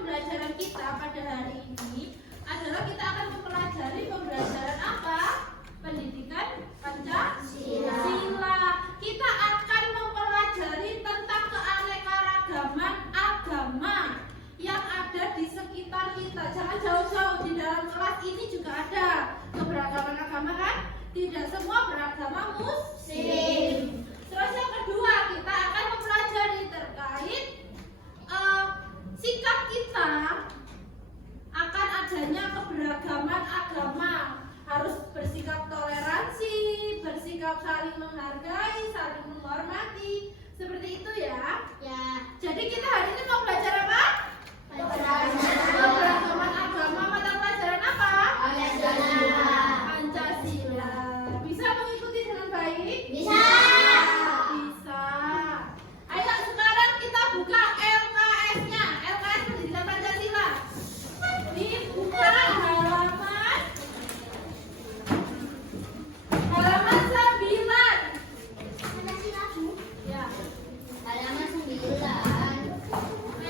pembelajaran kita pada hari ini adalah kita akan mempelajari pembelajaran apa? Pendidikan Pancasila. Kita akan mempelajari tentang keanekaragaman agama yang ada di sekitar kita. Jangan jauh-jauh, di dalam kelas ini juga ada keberagaman agama kan? Tidak semua beragama Muslim. Terus yang kedua, kita akan mempelajari terkait sikap kita akan adanya keberagaman agama. Harus bersikap toleransi, bersikap saling menghargai, saling menghormati. Seperti itu ya. Ya. Jadi kita hari ini mau belajar apa? Keberagaman agama. Mata pelajaran apa? Pancasila. Bisa mengikuti dengan baik? Bisa. Bisa. Ayo sekarang kita buka LKS-nya. LKS Pendidikan Pancasila. Dibuka halaman 9. Ya. Halaman 9.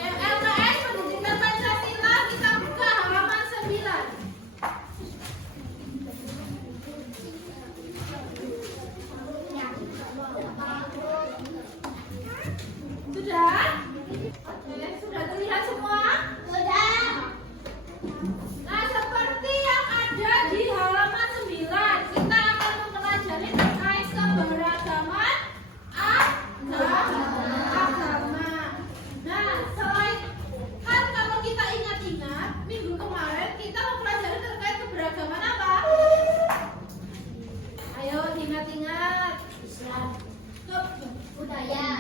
LKS Pendidikan Pancasila, kita buka halaman 9. Sudah? Oke, sudah terlihat semua? Sudah. Nah, seperti yang ada di halaman 9, kita akan mempelajari terkait keberagaman agama. Nah, selain kan kalau kita ingat-ingat, minggu kemarin kita mempelajari terkait keberagaman apa? Ayo ingat-ingat. Islam. Budaya.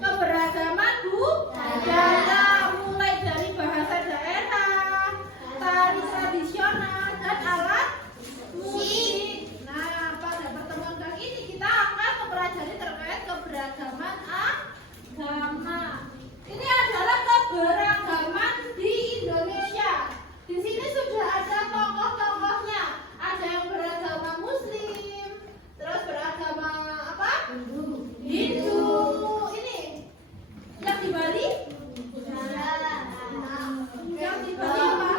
Keberagaman budaya, mulai dari bahasa daerah, tari tradisional, dan alat musik. Nah, pada pertemuan kali ini kita akan mempelajari terkait keberagaman agama. Ini adalah keberagaman di Indonesia. Di sini sudah ada tokoh-tokohnya. Ada yang beragama Muslim, terus beragama apa? Hindu. Ini yang di Bali? Yang di Bali apa?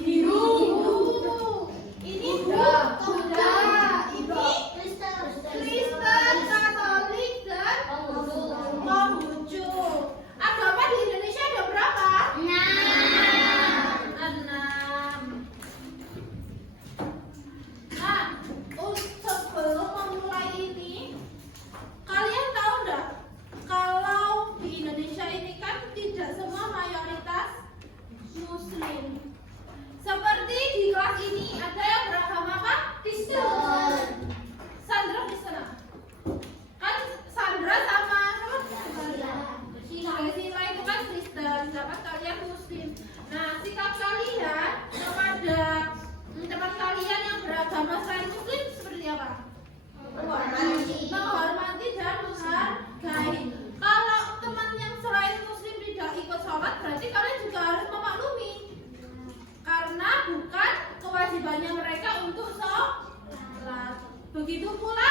Hindu. Ini Buddha. Ini Kristen, Katolik, dan Konghucu. Agama di Indonesia ada berapa? 6. Nah, sebelum memulai ini, kalian tahu nggak kalau di Indonesia ini kan tidak semua mayoritas Muslim. Seperti di kelas ini ada yang beragama apa? Kristen. Sandra Kristen. Kan Sandra sama Sila itu kan Kristen, sedangkan kalian Muslim. Nah, sikap kalian kepada teman kalian yang beragama selain Muslim seperti apa? Menghormati dan menghargai. Kalau teman yang selain Muslim tidak ikut sholat, berarti kalian juga harus memaklumi, karena bukan kewajibannya mereka untuk sholat. Begitu pula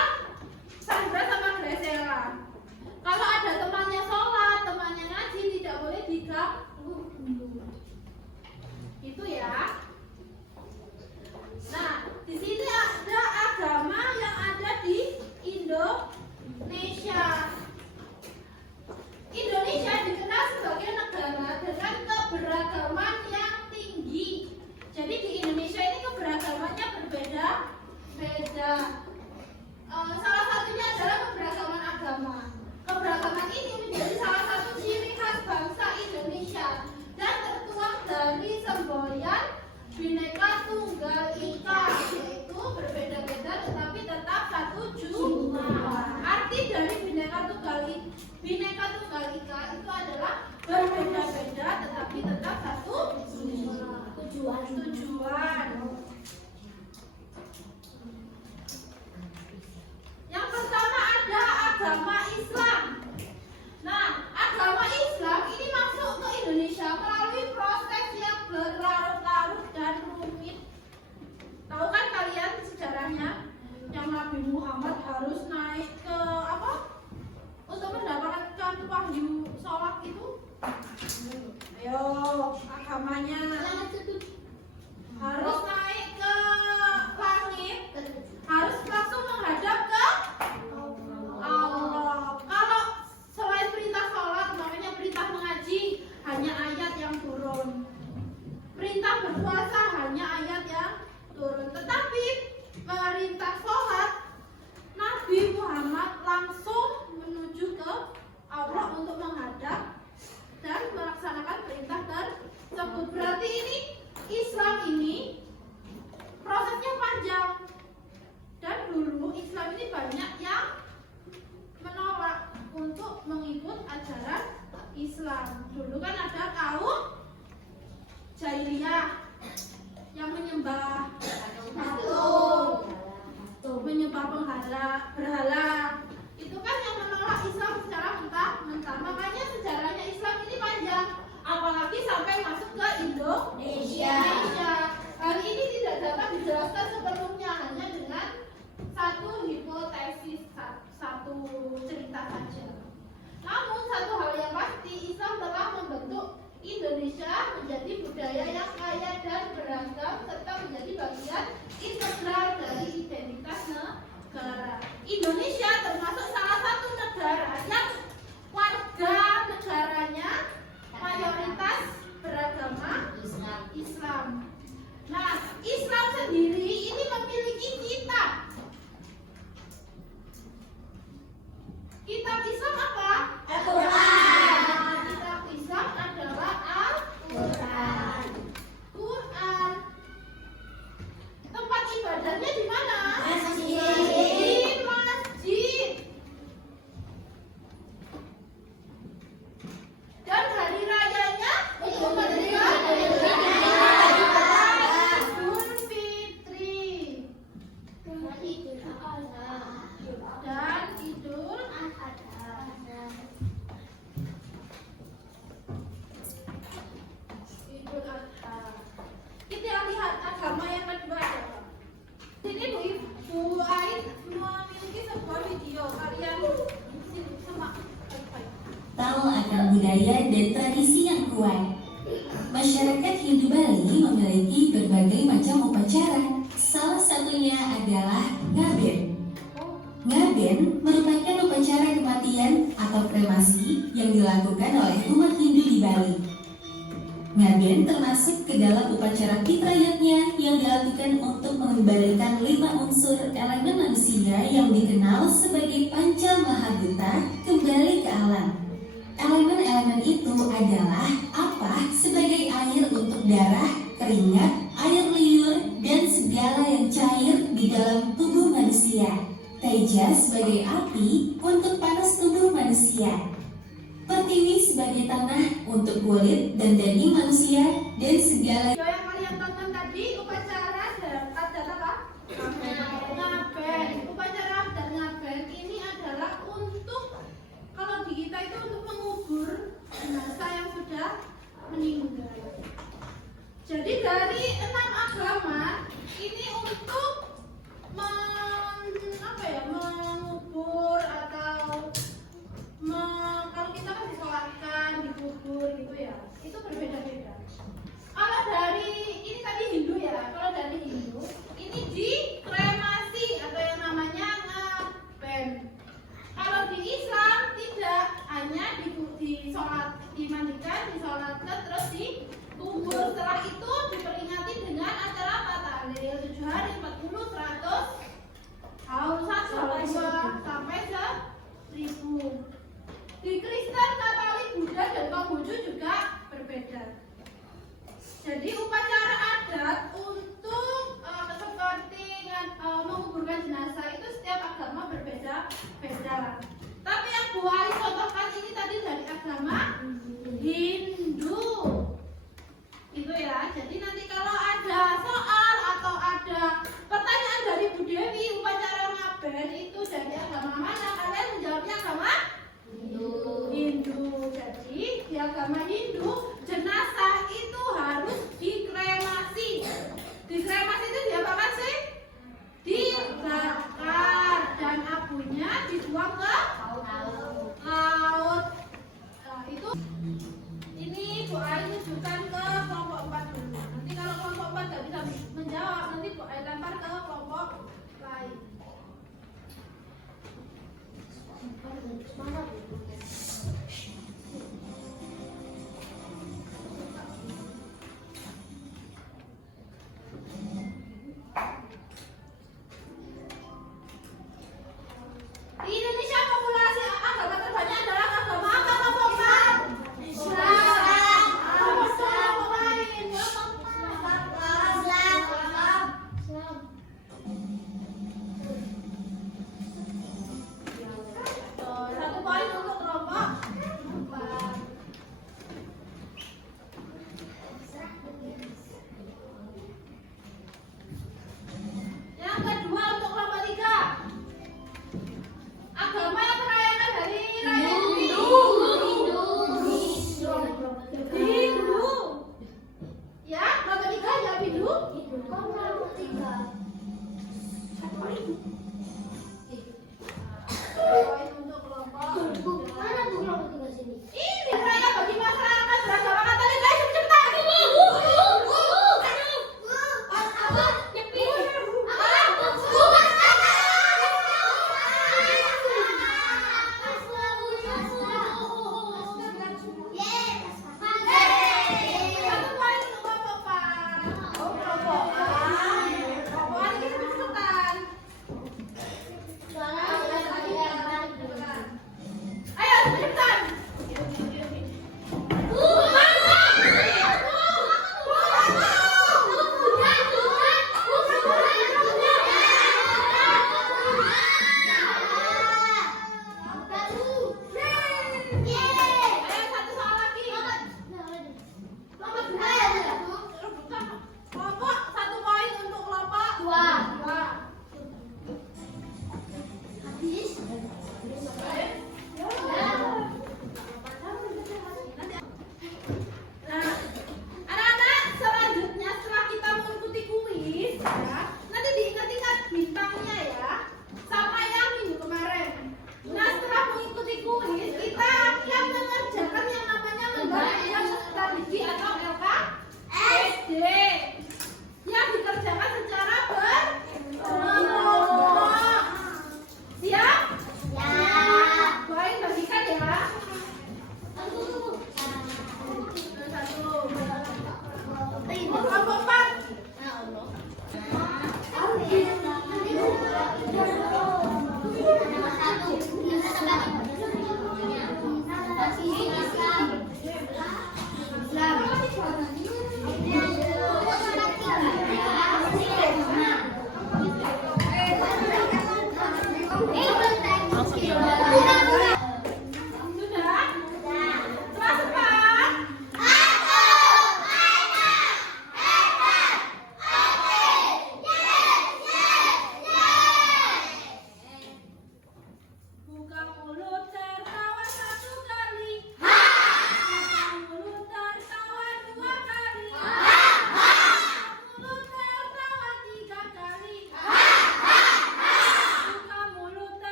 Sandra sama Graciela. Kalau ada temannya sholat, temannya ngaji, tidak boleh diganggu. Itu ya. Nah, di sini ada agama yang ada di Indonesia. Indonesia dikenal sebagai negara dengan keberagaman Ayo, agamanya Selamat tutup. harus naik ke langit, harus langsung menghadap ke Allah. Kalau selain perintah sholat, namanya perintah mengaji, hanya ayat yang turun. Perintah berpuasa hanya ayat yang turun. Tetapi perintah sholat, Nabi Muhammad langsung menuju ke Allah untuk menghadap dan melaksanakan perintah tersebut. Berarti ini Islam ini prosesnya panjang. Dan dulu Islam ini banyak yang menolak untuk mengikut ajaran Islam. Dulu kan ada kaum jahiliyah yang menyembah patung, menyembah berhala. Itu kan yang menolak Islam secara mentah-mentah. Makanya sejarahnya Islam ini panjang, apalagi sampai masuk ke Indonesia. Hal ini tidak dapat dijelaskan sepenuhnya hanya dengan satu hipotesis, satu cerita saja. Namun satu hal yang pasti, Islam telah membentuk Indonesia menjadi budaya yang kaya dan beragam serta menjadi bagian integral dari identitas negara. Indonesia termasuk salah satu negara yang warga negaranya mayoritas beragama Islam. Nah, Islam sendiri ini memiliki kitab. Kitab Islam apa? Al-Quran. Kitab Islam adalah Al-Quran. Tempat ibadahnya di mana? Masjid. Di masjid. Dan hari rayanya untuk meriah Idul Fitri dan Idul Adha. Kita lihat agama yang kedua adalah sini Bu Ain memiliki sebuah video. Kalian simak baik-baik. Tahu akan budaya dan tradisi yang kuat. Masyarakat Hindu Bali memiliki berbagai macam upacara. Salah satunya adalah ngaben. Ngaben merupakan upacara kematian atau kremasi yang dilakukan oleh umat Hindu di Bali. Ngaben termasuk ke dalam upacara fitrayatnya yang dilakukan untuk mengembalikan 5 unsur elemen manusia yang dikenal sebagai Panca Mahabhuta kembali ke alam. Elemen-elemen itu adalah apa sebagai air untuk darah, keringat, air liur, dan segala yang cair di dalam tubuh manusia. Teja sebagai api untuk panas tubuh manusia. Pertiwi sebagai tanah untuk kulit dan daging manusia dan segala. Video yang kalian tonton tadi upacara adat apa? Ngaben. Upacara adat ngaben ini adalah untuk, kalau di kita itu untuk mengubur jenazah yang sudah meninggal. Jadi dari 6 agama ini untuk mengubur atau kalau kita kan disolatkan, dikubur gitu ya, itu berbeda-beda. Kalau dari ini tadi Hindu ya, kalau dari Hindu ini dikremasi atau yang namanya ngaben. Kalau di Islam tidak, hanya dimandikan, disolatkan, terus dikubur. Setelah itu diperingati dengan acara apa? Tahlil 7 hari, 40, 100, haul 1, haul 2 sampai 1000. Di Kristen, Katolik, Buddha, dan Konghucu juga berbeda. Jadi upacara adat untuk seperti menguburkan jenazah itu setiap agama berbeda-beda. Tapi yang Bu Ali contohkan ini tadi dari agama Hindu. Itu ya. Jadi nanti kalau ada soal atau ada pertanyaan dari Bu Dewi, upacara ngaben itu dari agama mana? Kalian menjawabnya agama Hindu. Jadi di agama Hindu jenazah itu harus di Di Indonesia populasi agama terbanyak adalah agama apa, Pak? Islam. Agama lain. Satu poin untuk kelompok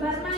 gambar